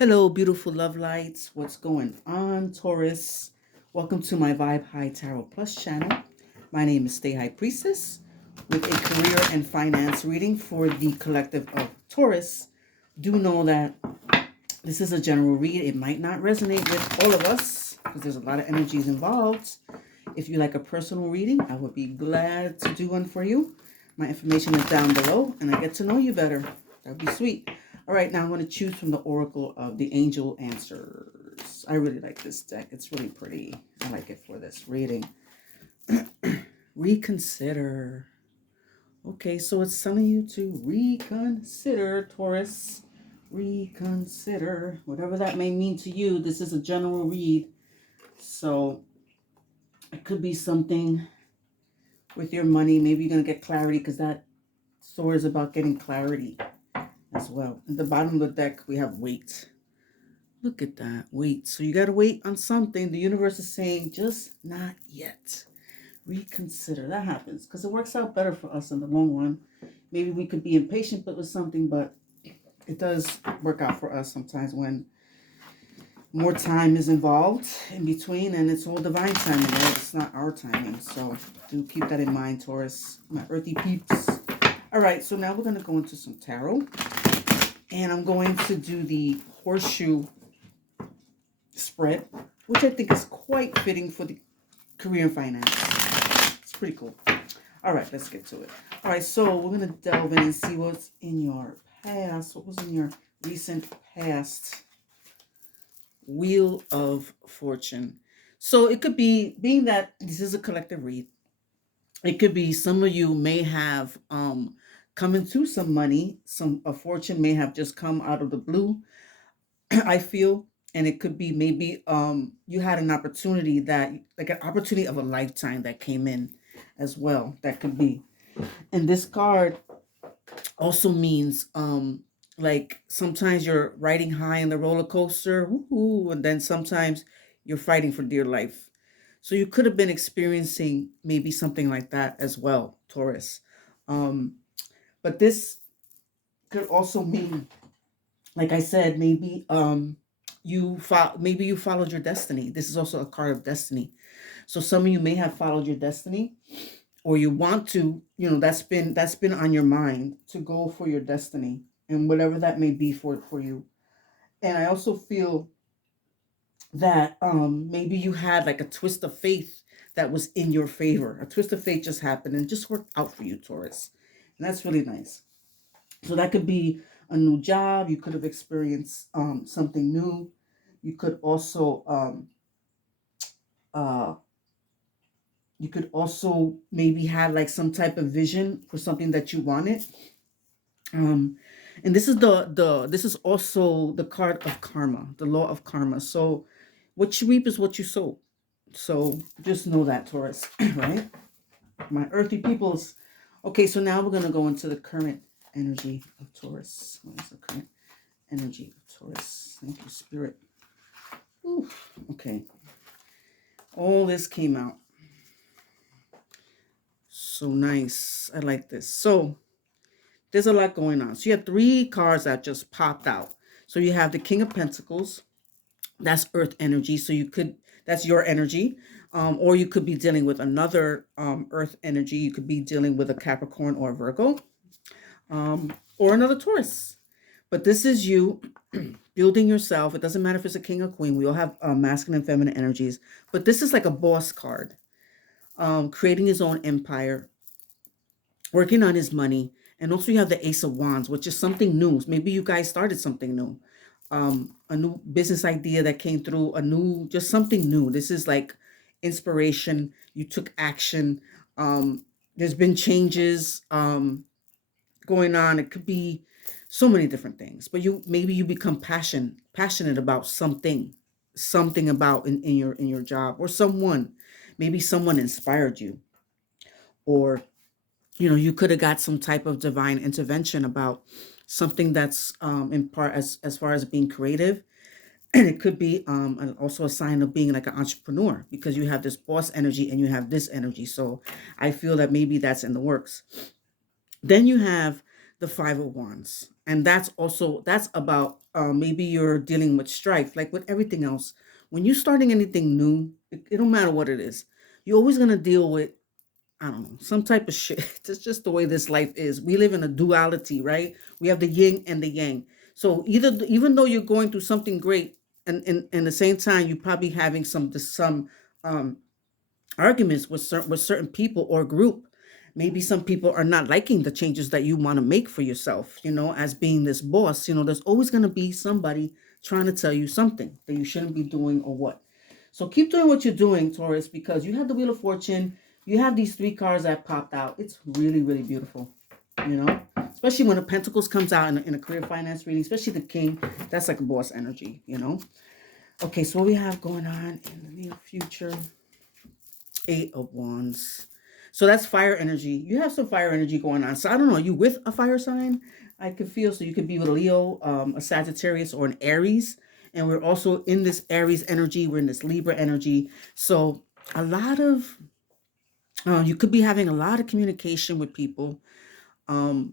Hello, beautiful love lights. What's going on, Taurus? Welcome to my Vibe High Tarot Plus channel. My name is Stay High Priestess with a career and finance reading for the collective of Taurus. Do know that this is a general read. It might not resonate with all of us because there's a lot of energies involved. If you like a personal reading, I would be glad to do one for you. My information is down below and I get to know you better. That would be sweet. All right, now I'm going to choose from the Oracle of the Angel Answers. I really like this deck. It's really pretty. I like it for this reading. Reconsider. Okay, so it's telling you to reconsider, Taurus. Reconsider. Whatever that may mean to you, this is a general read. So it could be something with your money. Maybe you're going to get clarity because that story is about getting clarity as well. At the bottom of the deck, we have wait. Look at that. Wait. So you got to wait on something. The universe is saying, just not yet. Reconsider. That happens because it works out better for us in the long run. Maybe we could be impatient with something, but it does work out for us sometimes when more time is involved in between, and it's all divine timing, right? It's not our timing. So do keep that in mind, Taurus, my earthy peeps. All right, so now we're going to go into some tarot, and I'm going to do the horseshoe spread, which I think is quite fitting for the career and finance. It's pretty cool. All right, let's get to it. All right, so we're going to delve in and see what's in your past. What was in your recent past? Wheel of Fortune. So it could be, being that this is a collective read, it could be some of you may have come into some money, a fortune may have just come out of the blue. I feel, and it could be maybe you had an opportunity that, like an opportunity of a lifetime that came in as well. That could be. And this card also means like sometimes you're riding high in the roller coaster, woohoo, and then sometimes you're fighting for dear life. So you could have been experiencing maybe something like that as well, Taurus. Um, but this could also mean, like I said, maybe maybe you followed your destiny. This is also a card of destiny. So some of you may have followed your destiny, or you want to, that's been on your mind to go for your destiny and whatever that may be for you. And I also feel that maybe you had like a twist of faith that was in your favor. A twist of faith just happened and just worked out for you, Taurus. And that's really nice. So that could be a new job. You could have experienced something new. You could also uh, maybe have like some type of vision for something that you wanted. Um, and this is this is also the card of karma, the law of karma. So what you reap is what you sow. So just know that, Taurus, right? My earthy peoples. Okay, so now we're gonna go into the current energy of Taurus. What is the current energy of Taurus? Thank you, Spirit. Ooh, okay. All this came out. So nice. I like this. So there's a lot going on. So you have three cards that just popped out. So you have the King of Pentacles. That's earth energy. So that's your energy. Or you could be dealing with another earth energy. You could be dealing with a Capricorn or a Virgo, or another Taurus. But this is you building yourself. It doesn't matter if it's a king or queen. We all have masculine and feminine energies. But this is like a boss card. Creating his own empire, working on his money. And also you have the Ace of Wands, which is something new. Maybe you guys started something new. A new business idea that came through, just something new. This is like inspiration. You took action. There's been changes going on. It could be so many different things, but maybe you become passionate about something about in your job, or maybe someone inspired you, or you could have got some type of divine intervention about something that's in part as far as being creative. And it could be also a sign of being like an entrepreneur, because you have this boss energy and you have this energy. So I feel that maybe that's in the works. Then you have the Five of Wands, and that's about Maybe you're dealing with strife, like with everything else. When you're starting anything new, it don't matter what it is. You're always gonna deal with, I don't know, some type of shit. It's just the way this life is. We live in a duality, right? We have the yin and the yang. So even though you're going through something great, and in the same time you're probably having some um arguments with certain people or group. Maybe some people are not liking the changes that you want to make for yourself, as being this boss. There's always going to be somebody trying to tell you something that you shouldn't be doing or what. So keep doing what you're doing, Taurus, because you have the Wheel of Fortune. You have these three cards that popped out. It's really, really beautiful, especially when the Pentacles comes out in a career finance reading, especially the King. That's like a boss energy. Okay, so what we have going on in the near future. Eight of Wands. So that's fire energy. You have some fire energy going on. So I don't know, are you with a fire sign? I could feel, so you could be with a Leo, a Sagittarius, or an Aries. And we're also in this Aries energy. We're in this Libra energy. So a lot of, you could be having a lot of communication with people. Um,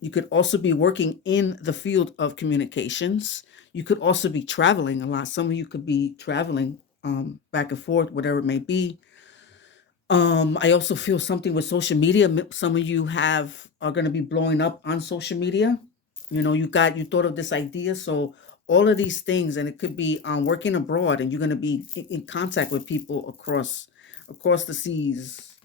you could also be working in the field of communications. You could also be traveling a lot. Some of you could be traveling back and forth, whatever it may be. I also feel something with social media. Some of you are going to be blowing up on social media. You thought of this idea. So all of these things, and it could be working abroad, and you're going to be in contact with people across the seas.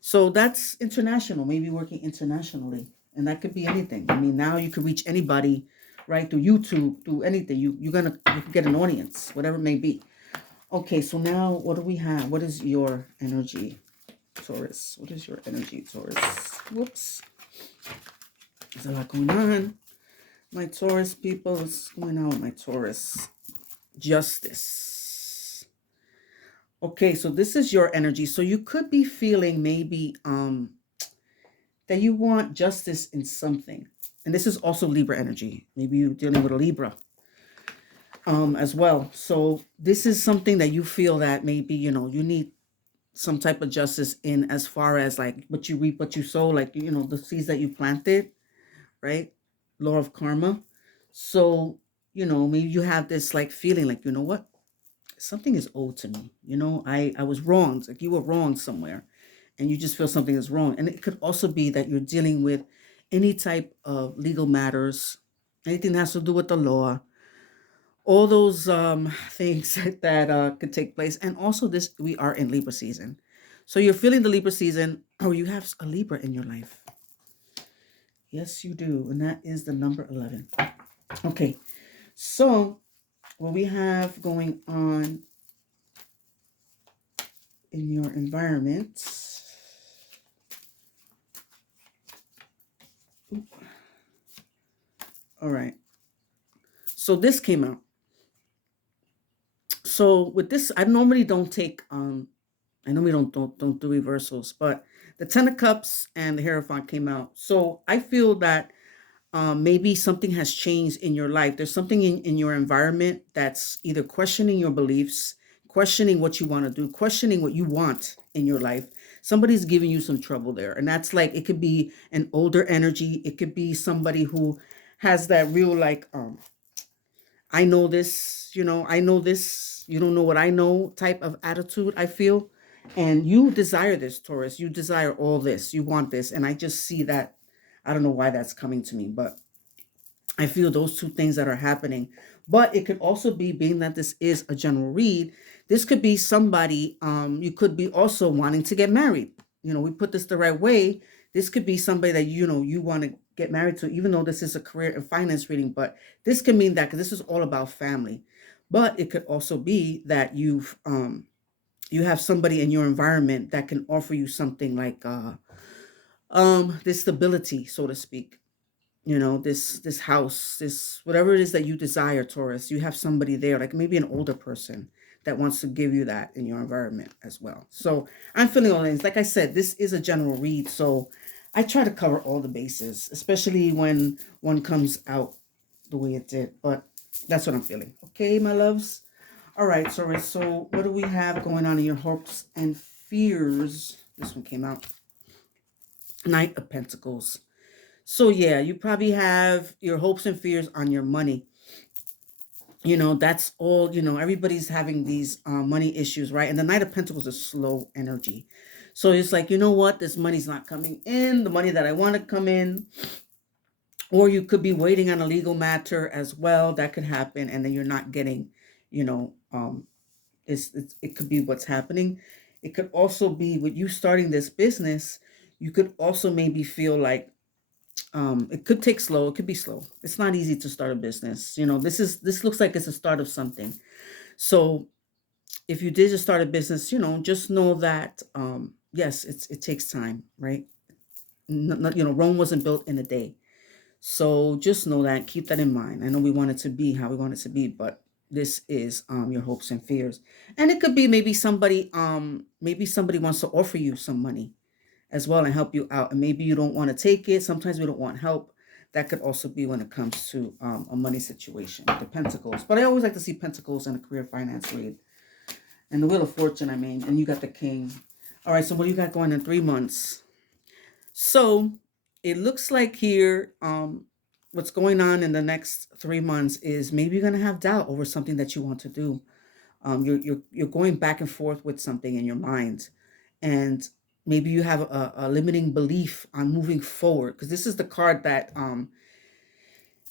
So that's international. Maybe working internationally, and that could be anything. I mean, now you could reach anybody, right, through YouTube, through anything. You can get an audience, whatever it may be. Okay, so now what do we have? What is your energy, Taurus? What is your energy, Taurus? Whoops. There's a lot going on. My Taurus people, what's going on with my Taurus? Justice. Okay, so this is your energy. So you could be feeling maybe that you want justice in something. And this is also Libra energy. Maybe you're dealing with a Libra as well. So this is something that you feel that maybe, you need some type of justice in, as far as like what you reap, what you sow, like, the seeds that you planted, right? Law of karma. So, maybe you have this like feeling like, you know what? Something is owed to me. I was wronged. Like you were wronged somewhere, and you just feel something is wrong. And it could also be that you're dealing with any type of legal matters, anything that has to do with the law, all those things that could take place. And also this, we are in Libra season. So you're feeling the Libra season, or you have a Libra in your life. Yes, you do. And that is the number 11. Okay. So what we have going on in your environment. All right. So this came out. So with this, I normally don't take I know we don't do reversals, but the Ten of Cups and the Hierophant came out. So I feel that maybe something has changed in your life. There's something in your environment that's either questioning your beliefs, questioning what you want to do, questioning what you want in your life. Somebody's giving you some trouble there. And that's like, it could be an older energy. It could be somebody who has that real like, I know this, I know this, you don't know what I know type of attitude, I feel. And you desire this, Taurus. You desire all this. You want this. And I just see that. I don't know why that's coming to me, but I feel those two things that are happening. But it could also be, being that this is a general read, this could be somebody, you could be also wanting to get married. We put this the right way. This could be somebody that, you want to get married to, even though this is a career and finance reading. But this can mean that, because this is all about family. But it could also be that you have somebody in your environment that can offer you something like this stability, so to speak. This house, this whatever it is that you desire, Taurus. You have somebody there, like maybe an older person that wants to give you that in your environment as well. So I'm feeling all things. Like I said, this is a general read, so I try to cover all the bases, especially when one comes out the way it did. But that's what I'm feeling. Okay, my loves. All right, Taurus. So what do we have going on in your hopes and fears? This one came out. Knight of Pentacles. So yeah, you probably have your hopes and fears on your money. That's all. Everybody's having these money issues, right? And the Knight of Pentacles is slow energy. So it's like, you know what, this money's not coming in, the money that I want to come in. Or you could be waiting on a legal matter as well. That could happen, and then you're not getting, you know it could be what's happening. It could also be with you starting this business. You could also maybe feel like, it could take slow, it could be slow. It's not easy to start a business. This looks like it's a start of something. So if you did just start a business, just know that, yes, it takes time, right? Rome wasn't built in a day. So just know that, keep that in mind. I know we want it to be how we want it to be, but this is your hopes and fears. And it could be maybe somebody wants to offer you some money as well and help you out. And maybe you don't want to take it. Sometimes we don't want help. That could also be when it comes to a money situation, the Pentacles. But I always like to see Pentacles in a career finance read. And the Wheel of Fortune, I mean, and you got the King. All right, so what do you got going in 3 months? So it looks like here, what's going on in the next 3 months is maybe you're gonna have doubt over something that you want to do. You're going back and forth with something in your mind, and maybe you have a limiting belief on moving forward, because this is the card that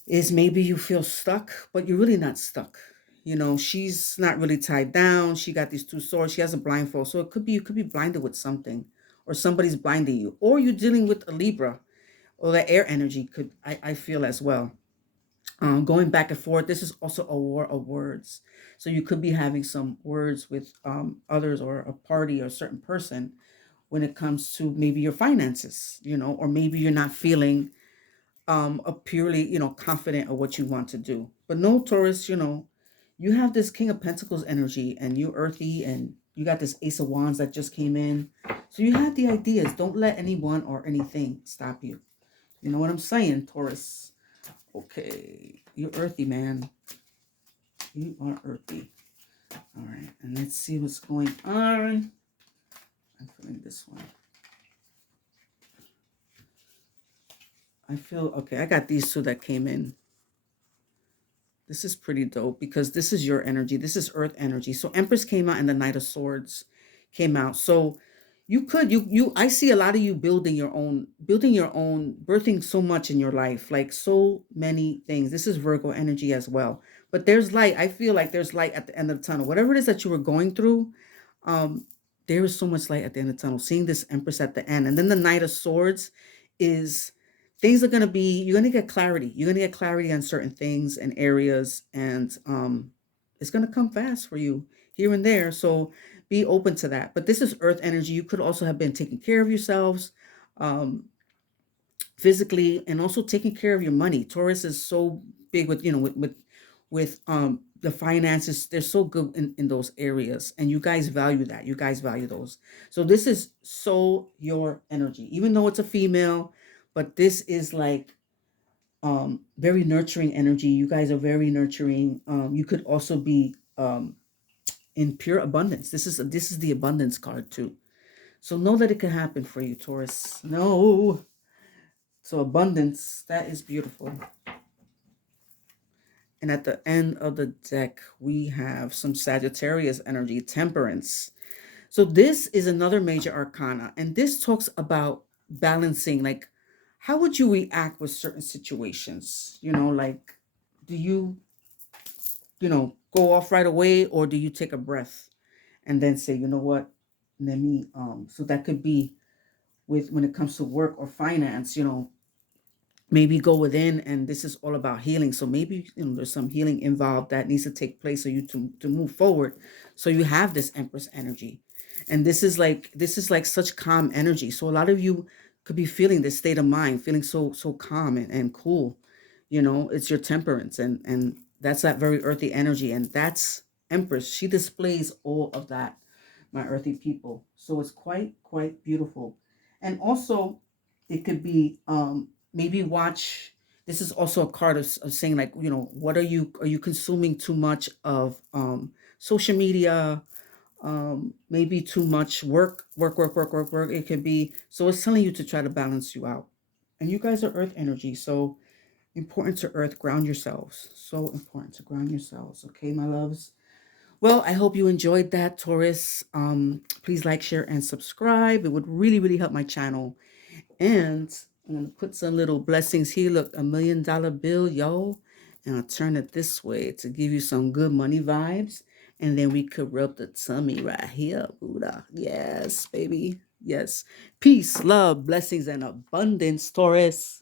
is maybe you feel stuck, but you're really not stuck. She's not really tied down. She got these two swords. She has a blindfold. So it could be you could be blinded with something, or somebody's blinding you, or you're dealing with a Libra, or the air energy could, I feel as well. Going back and forth. This is also a war of words. So you could be having some words with others, or a party, or a certain person, when it comes to maybe your finances, or maybe you're not feeling a purely, confident of what you want to do. But no, Taurus, you have this King of Pentacles energy, and you earthy, and you got this Ace of Wands that just came in. So you have the ideas. Don't let anyone or anything stop you. You know what I'm saying, Taurus? Okay, you're earthy, man. You are earthy. All right, and let's see what's going on. I'm feeling this one. I feel, okay, I got these two that came in. This is pretty dope because this is your energy. This is earth energy. So Empress came out and the Knight of Swords came out. So I see a lot of you building your own, birthing so much in your life, like so many things. This is Virgo energy as well. But there's light. I feel like there's light at the end of the tunnel. Whatever it is that you were going through, um, there is so much light at the end of the tunnel. Seeing this Empress at the end. And then the Knight of Swords is, things are going to be, you're going to get clarity. You're going to get clarity on certain things and areas, and it's going to come fast for you here and there. So be open to that. But this is earth energy. You could also have been taking care of yourselves, um, physically, and also taking care of your money. Taurus is so big with, with the finances. They're so good in those areas, and you guys value that. You guys value those. So this is so your energy, even though it's a female, but this is like very nurturing energy. You guys are very nurturing. You could also be in pure abundance. This is the abundance card too. So know that it can happen for you, Taurus. No. So abundance, that is beautiful. And at the end of the deck, we have some Sagittarius energy, temperance. So this is another major arcana, and this talks about balancing, like, how would you react with certain situations? Like, do you, go off right away, or do you take a breath and then say, you know what, let me, so that could be with, when it comes to work or finance, maybe go within, and this is all about healing. So maybe, there's some healing involved that needs to take place for you to move forward. So you have this Empress energy, and this is like such calm energy. So a lot of you could be feeling this state of mind, feeling so calm and cool. It's your temperance, and that's that very earthy energy, and that's Empress. She displays all of that, my earthy people. So it's quite beautiful. And also, it could be, maybe watch, this is also a card of saying, like, what are you consuming too much of social media, maybe too much work. It could be, so it's telling you to try to balance you out. And you guys are earth energy, so Important to earth. Ground yourselves. So important to ground yourselves. Okay, my loves. Well, I hope you enjoyed that, Taurus. Please like, share, and subscribe. It would really, really help my channel. And I'm going to put some little blessings here. Look, $1 million bill, yo. And I'll turn it this way to give you some good money vibes. And then we could rub the tummy right here, Buddha. Yes, baby. Yes. Peace, love, blessings, and abundance, Taurus.